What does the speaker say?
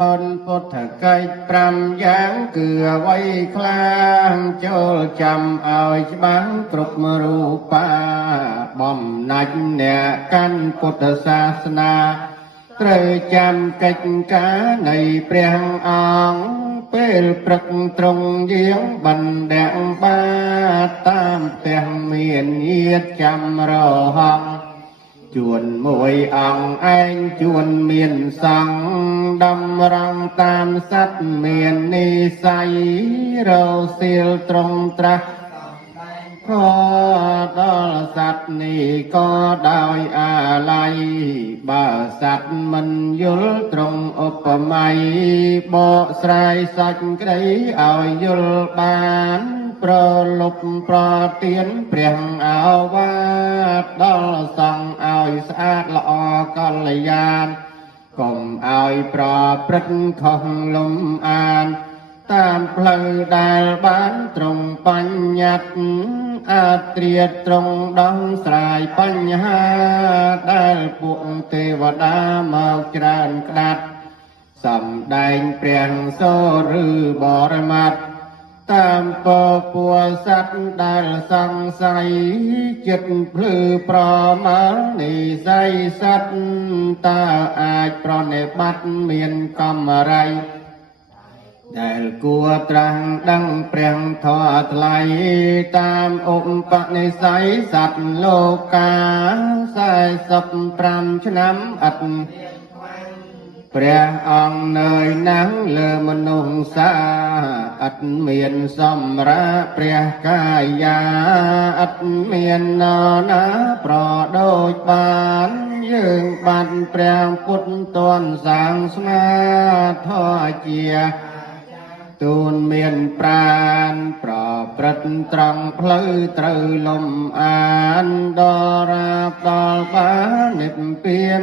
ពុទ្ធកិច្ច5យ៉ាងគឺអ្វីខ្លះចូលចាំឲ្យច្បាស់គ្រប់រូបាបំណាច់អ្នកកាន់ពុទ្ធសាសនាត្រូវចាំកិច្ចការនៃព្រះអង្គពេលព្រឹកត្រង់យាងបណ្ដឹងបាតាមផ្ទះមានញាតចាំរហងជួនមួយអង្គឯងជួនមានសង្ឃតម្រង់តាមសត្វមាននិស័យរសៀលត្រង់ត្រាស់ខដល់សត្វនេះក៏ដោយអាល័យបើសត្វមិនយល់ត្រង់ឧបមាបកស្រាយសាច់ក្តីឲ្យយល់បានប្រលប់ប្រទៀនព្រះអាវាតដល់សង្ឃឲ្យស្អាតល្អកល្យាណកុំឲ្យប្រព្រឹត្តខុសលំអានតាមផ្លូវដែលបានត្រង់បញ្ញត្តិអាចត្រៀតត្រង់ដោះស្រាយបញ្ហាដែលពួកទេវតាមកច្រើនក្តាត់សំដែងព្រះសូរឬបរមត្ថតាមពពួសត្វដែលសង្ស័យចិត្តភ្លឺប្រមាលនិស័យសត្វតើអាចប្រណិប័តមានកំរៃដែលគួរត្រាស់ដឹងព្រះធម៌ថ្លៃតាមឧបនិស្ស័យសត្វលោកា45ឆ្នាំអត់ព្រះអង្គនៅណាំងលើមនុស្សសាអត់មានសម្រាប់ព្រះកាយាអត់មាននរណាប្រដូចបានយើងបានព្រះពុទ្ធតនសាងស្មាធរជាទូនមានប្រានប្រព្រឹត្តត្រង់ផ្លូវត្រូវលំអានដល់រាបដល់បាននិព្វាន